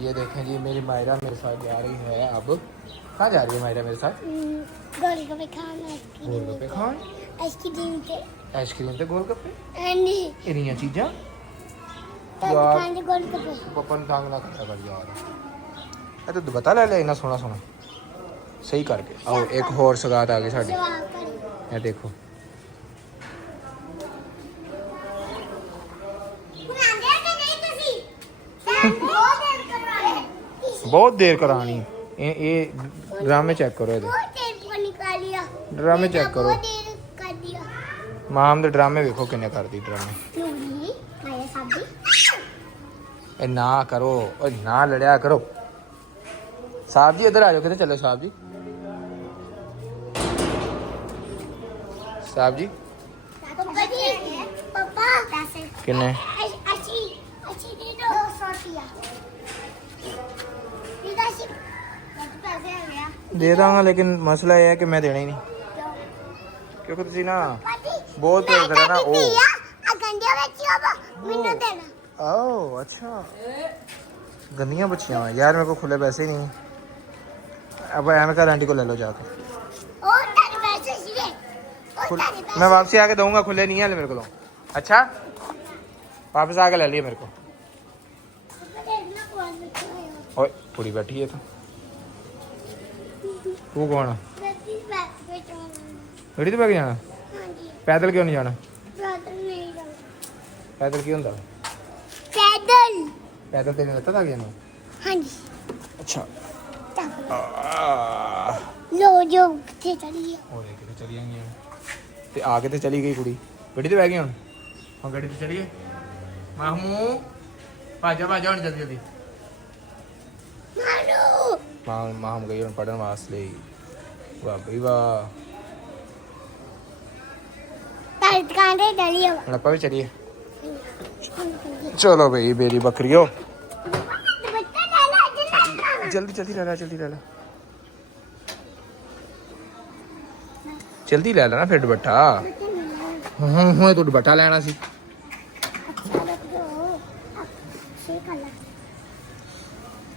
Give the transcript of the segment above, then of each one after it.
ये देखें जी, मेरी मायरा मेरे साथ जा रही है। अब कहाँ जा रही है मायरा मेरे साथ? गोलगप्पे खाना। गोलगप्पे खान, आइसक्रीम ते आइसक्रीम ते गोलगप्पे एंडी इन्नियां चीज़ां खाने गोलगप्पे। पप्पा ने तंग ना करता कर यार। ये तो बता ले ले इन्ना सोना सोना सही करके। आओ एक होर सगात आ गई साडी। जवाब करी ये देखो बुलांदे कि नहीं तुसी बहुत देर करवाए बहुत देर करानी। ये ड्रामे चेक करो, ये बहुत देर को निकालिया ड्रामे चेक करो। बहुत देर कर दिया माम दे ड्रामे देखो किन्ने कर दी ड्रामे। नूरी मेरे साथी ए ना करो, ओ ना लड़या करो। साहब जी इधर आ जाओ। किधर चले साहब जी? साहब जी पापा जी पापा पैसे किन्ने? अच्छी अच्छी दे दो 200 रुपया पैसे आ गया दे दांगा, लेकिन मसला ये है कि मैं देना ही नहीं, क्योंकि तुसी ना बहुत तेज करा ना। ओ गंडिया बच्ची बाबा मैंने देना ओह अच्छा, गंदियां बच्चियां यार, मेरे को खुले पैसे ही नहीं। अब एम कर आंटी को ले लो जाकर। ओ तारे पैसे सीधे ओ तारे पैसे मैं वापसी आके दूंगा, खुले नहीं है मेरे को। अच्छा वापस आके ले लिए मेरे को। देखना कौन बैठा है ओए कुड़ी बैठी है। तू कौन है? बैठी बैठा गड्डी ते बैग जाना? हां जी पैदल क्यों नहीं जाना? ब्रदर नहीं जाना पैदल क्यों होंदा? पैदल पैदल तेरे लगता था जाना? हां जी अच्छा लो जो से चलिए और एक ते चली गई ते आके ते चली गई कुड़ी। गड्डी ते बैग हुन हां गड्डी ते चलिए। मामू भाजा भाजा हुन जल्दी जल्दी। मारो माम गई हुन पढ़न वास्ते। वाह भाई वाह, तारे दुकान पे चलिए हुन आपां भी चलिए। चलो भाई मेरी बकरियों, बच्चा डाला जल्दी जल्दी जल्दी ले ला, जल्दी ले ला, जल्दी ले ला ना फिर दुपट्टा। हुणे तू दुपट्टा लेना सी।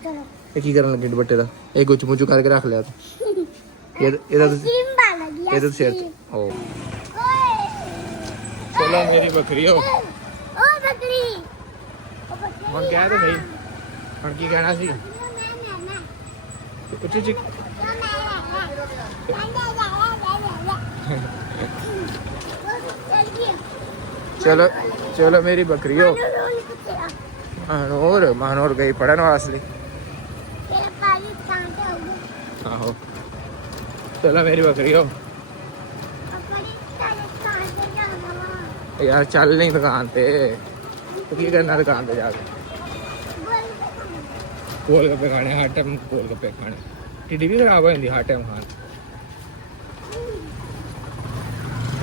चलो ਇਹ ਕੀ ਕਰਨ ਲੱਗੇ ਦੁਪੱਟੇ ਦਾ? ਇਹ ਗੁੱਚ ਮੁੱਚੂ ਕਰਕੇ ਰੱਖ ਲਿਆ ਤੂੰ। ਇਹਦਾ ਤੁਸੀਂ सिम्बा लगी ਇਹਦੇ ਸਿਰ ਤੇ ਓ ਚਲੋ ਮੇਰੀ ਬੱਕਰੀ ਹੋ। ओ बकरी ਹੁਣ ਕਹਿ ਤੇ ਸਹੀ, ਹੁਣ ਕੀ ਕਹਿਣਾ ਸੀ? ਉੱਚੀ ਉੱਚੀ चलो चलो मेरी बकरी हो। मानोर गई पढ़न वास्ते। आहो चलो मेरी बकरी हो। यार चल नहीं दुकान पे, तो की करना दुकान पे जाके? गोलगप्पे खाने हर टाइम, गोलगप्पे खाने टिड्डी भी खराब हो जाती हर टाइम खाने।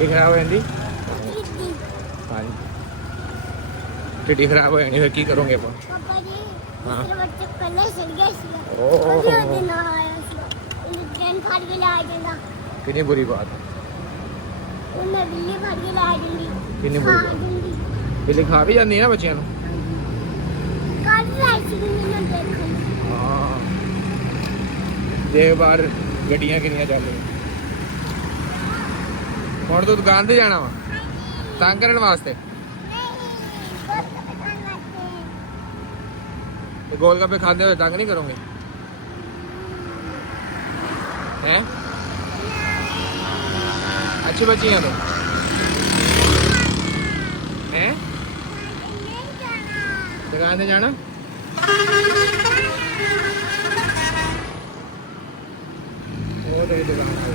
ये खराब हो जाती? हाँ जी टिड्डी खराब हो जानी, फिर की करोगे आप? हाँ कितनी बुरी बात है, कितनी बुरी बात। बिल्ली खा भी जाती है ना बच्चियां को। हाँ देख बाहर गड्डियां किनियां चल रही। हुण तू दुकान ते जाना वा तंग करने वास्ते? गोलगप्पे खाते हुए तंग नहीं करोगे हैं? अच्छी बच्ची हैं तो हैं? दुकान से जाना? वो तो दुकान पे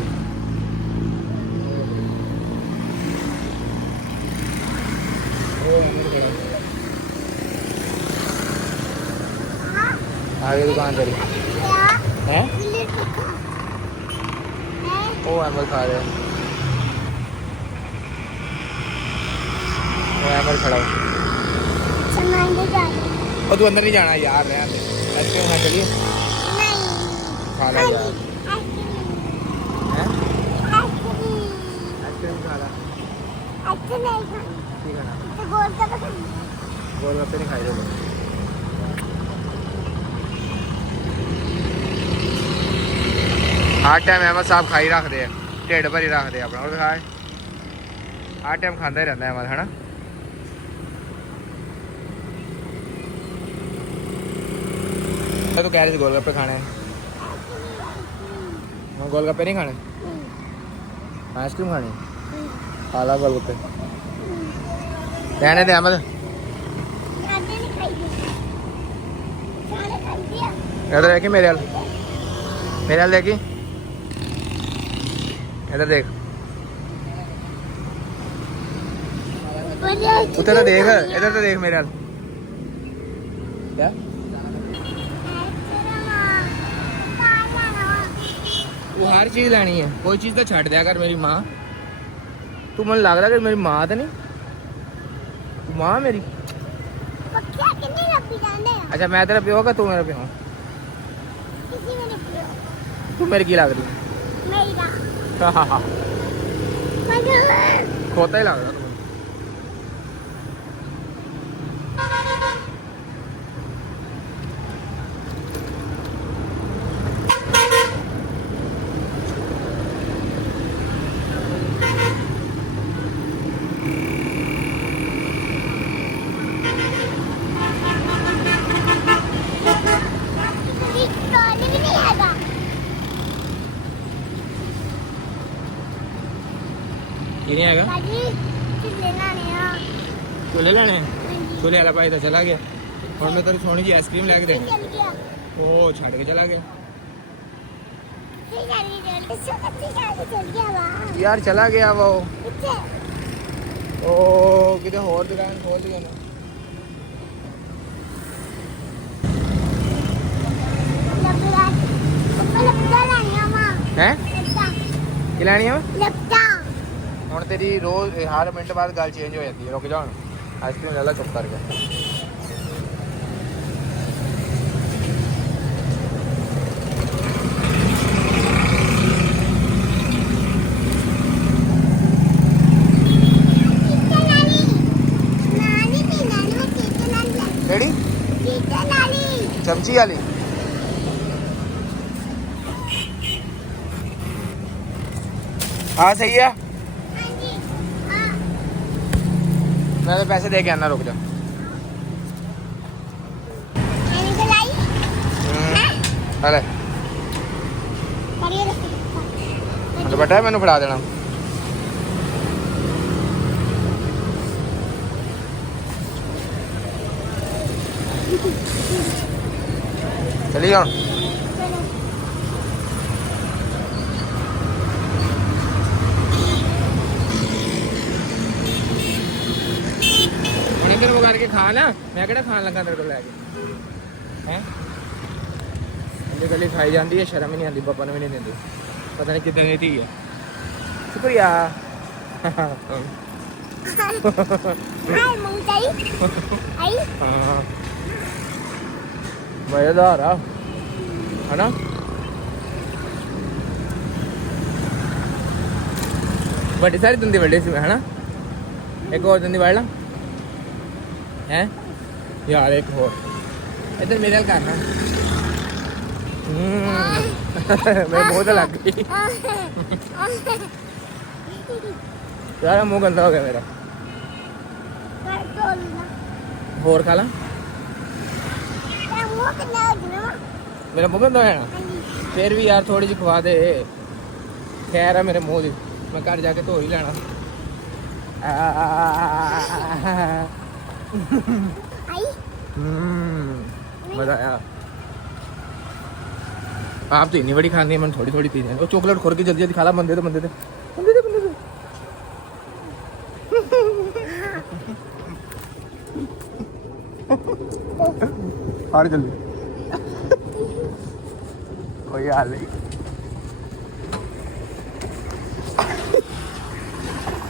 आगे दुकान करी हैं? ओ एमल खा रहे हैं। वो एमल खड़ा हो। और तू अंदर नहीं जाना यार, रहने दे। आइसक्रीम खा चलिए, खा ला यार। हैं? आइसक्रीम खा ला। ठीक है ना, गोलगप्पे नहीं खाई। हर टाइम अहमद साहब खाई रखते हैं, ढिड भरी रखते हैं अपना। और दिखाए हर टाइम खाता ही रहता है अहमद, है ना। तो कह रहे थे गोलगप्पे खाने हैं, गोलगप्पे नहीं खाने, आइसक्रीम खानी, खा ला गोलगप्पे। रहने दे अहमद। इधर देखी मेरे हाल, मेरे हाल देखी, इधर देख, उधर तो देख, इधर तो देख मेरे हाल। क्या वो हर चीज लेनी है, कोई चीज तो छड़ दिया कर मेरी माँ। तू मन लग रहा कि मेरी माँ तो नहीं, तू माँ मेरी। अच्छा मैं तेरा प्यो का, तू मेरा प्यो, तू मेरी की लग रही है। खोता ही लग रहा तू। ये नहीं आएगा, छोले लेने हैं, छोले वाला भाई तो चला गया और मैं तेरी सोनी की आइसक्रीम ला के दे, वो छड़ के चला गया यार, चला गया वो। ओ कितने और दुकान खोल दिया ना। हैं की लैनी है ਹੁਣ तेरी रोज हर मिनट बाद गल चेंज हो जाती है। रुक जा, आइसक्रीम ले ला चुप करके। केड़ी चमची वाली? हाँ सही है, मैं तो पैसे दे के आना। रुक जा, अरे तो बेटा मैंने फड़ा देना। चलिए ਹੁਣ इधर वो करके खा ना, मैं कहना खान लगा तेरे को लैके हैं। गली गली खाई जाती है, शर्म ही नहीं आती, पापा ने भी नहीं देती, पता नहीं कितने दी है। शुक्रिया। मजेदार है ना। बड़ी सारी दंदी बड़ी सी है ना, एक और दंदी बढ़ ला है यार, एक और इधर मेरे करना। मेरे मुँह तो लग गई यार, मुँह गंदा हो गया मेरा। और खा ला, मेरा मुँह गंदा है ना, फिर भी यार थोड़ी सी खवा दे। खैर है मेरे मुँह की, मैं घर जाके धो ही लेना। मजा आया। आप तो इतनी बड़ी खानी है, मैंने थोड़ी थोड़ी पी है। चॉकलेट खोल के जल्दी जल्दी खा ला, बंदे दे बंदे दे बंदे दे बंदे दे। हार जल्दी, कोई हाल नहीं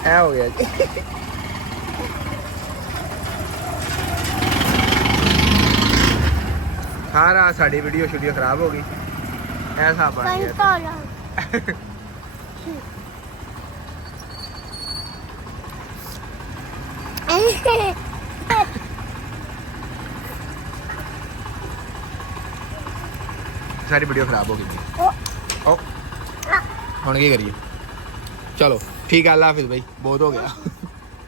है, हो गया जी। सारा साड़ी वीडियो शूडियो खराब हो गई, ऐसा बन गया। सारी वीडियो खराब हो गई थी। ओ ਹੁਣ ਕੀ ਕਰੀਏ ਚਲੋ ਠੀਕ ਹੈ ਅੱਲਾ ਹਾਫਿਜ਼ ਬਾਈ ਬਹੁਤ ਹੋ ਗਿਆ